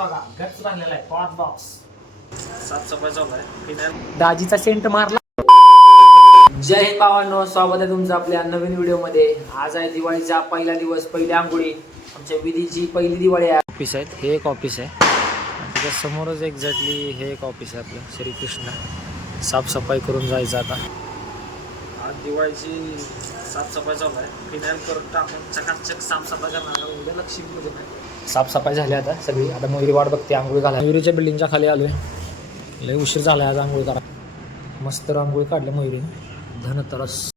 बघा गच्च बांधलेला आहे 5 बॉक्स. साफसफाई चालू आहे. दाजीचा सेंट मारला. जय हिंद भावांनो, स्वागत आहे तुमचं आपल्या नवीन व्हिडिओमध्ये. आज आहे दिवाळीचा पहिला दिवस, पहिली आंघोळी. आमच्या विधीची पहिली दिवाळी आहे. ऑफिस आहेत, हे एक ऑफिस आहे आणि त्याच्या समोरच एक्झॅक्टली हे एक ऑफिस आहे आपलं श्रीकृष्ण. साफसफाई करून जायचं आता. आज दिवाळीची साफसफाई चालू आहे. फिनाईल करून टाकून चकाचक साफसफाई करणार. उद्या लक्ष्मी पूजन आहे. साफसफाई झाली आता सगळी. आता मयुरी वाट बघते आंघोळी घाला. मयुरीच्या बिल्डिंगच्या खाली आलोय. लय उशीर झाला आज आंघोळी करा. मस्त रांगोळी काढल्या मयुरीने. धनतरस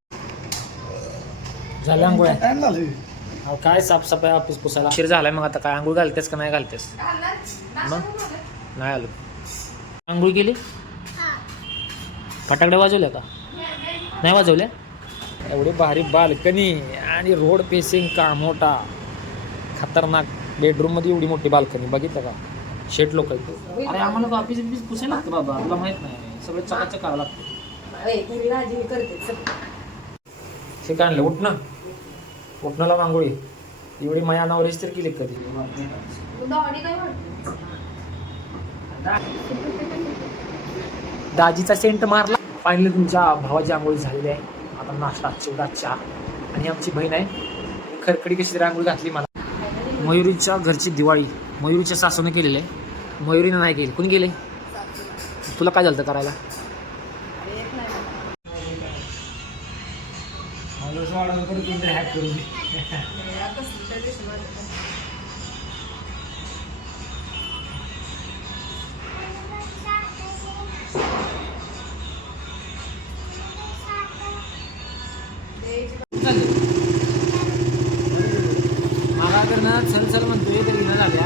झाल्या आंघोळ्या. काय साफसफाई ऑफिस पुसायला उशीर झालाय. मग आता काय आंघोळ घालतेस का नाही घालतेस? मग नाही आलो. आंघोळ केली? फटाकडे वाजवल्या का? नाही वाजवल्या? एवढी भारी बाल्कनी आणि रोड फेसिंग का मोठा खतरनाक. बेडरूम मध्ये एवढी मोठी बाल्कनी बघितलं का? शेट लोक आहेत. अरे आम्हाला ऑफिस पुसायला लागतं बाबा, तुला माहित नाही. सगळं चकाचक करावं लागतं. हे काय आणलं? उठणंला मांगोळी एवढी माया नवरेच तर केली कधी. दाजीचा सेंट मारला. फायनली तुमच्या भावाची आंघोळी झालेली आहे. आता नाश्ता, चिवडा, चहा. आणि आमची बहीण आहे खरखडी कशी तरी आंघोळी घातली मला. मयुरीच्या घरची दिवाळी मयुरीच्या सासूने केलेली आहे. मयुरीने नाही केली. कोणी केले? तुला काय झालं करायला? चल म्हणतोय तरी न झाल्या.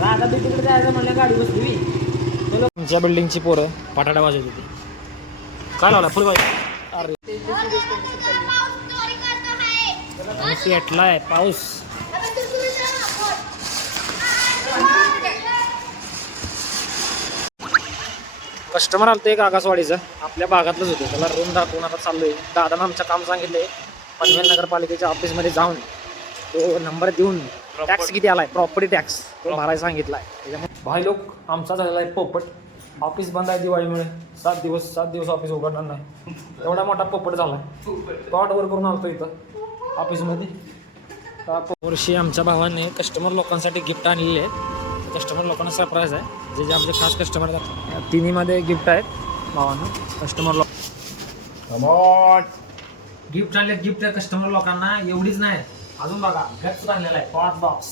राधा तिकडे जायचं म्हणलं, गाडी बसली. तुमच्या बिल्डिंगची पोरं फटाडा वाजवत होती. काय लावला फुल पाहिजे? अरे पेटलाय पाऊस. कस्टमर आलं एक आकाशवाडीचं, आपल्या भागातलंच होतं. त्याला रूम दाखवून आता चाललोय. दादानं आमचं काम सांगितलंय. पनवेल नगरपालिकेच्या ऑफिसमध्ये जाऊन तो नंबर देऊन टॅक्स किती आलाय, प्रॉपर्टी टॅक्स तो भरायला सांगितलाय. त्याच्यामुळे भाई लोक आमचा झालेला आहे पोपट. ऑफिस बंद आहे दिवाळीमुळे. 7 दिवस ऑफिस उघडणार नाही. एवढा मोठा पोपट झाला. पॉट वर करून आलतो इथं ऑफिसमध्ये. वर्षी आमच्या भावाने कस्टमर लोकांसाठी गिफ्ट आणलेले आहेत. कस्टमर लोकांना सरप्राईज आहे. जे आमचे खास कस्टमर आहेत तिन्हीमध्ये गिफ्ट आहेत भावानं. कस्टमर लोक गिफ्ट आणले. गिफ्ट कस्टमर लोकांना एवढीच नाही, अजून बघा गच्च आणलेला आहे 5 बॉक्स.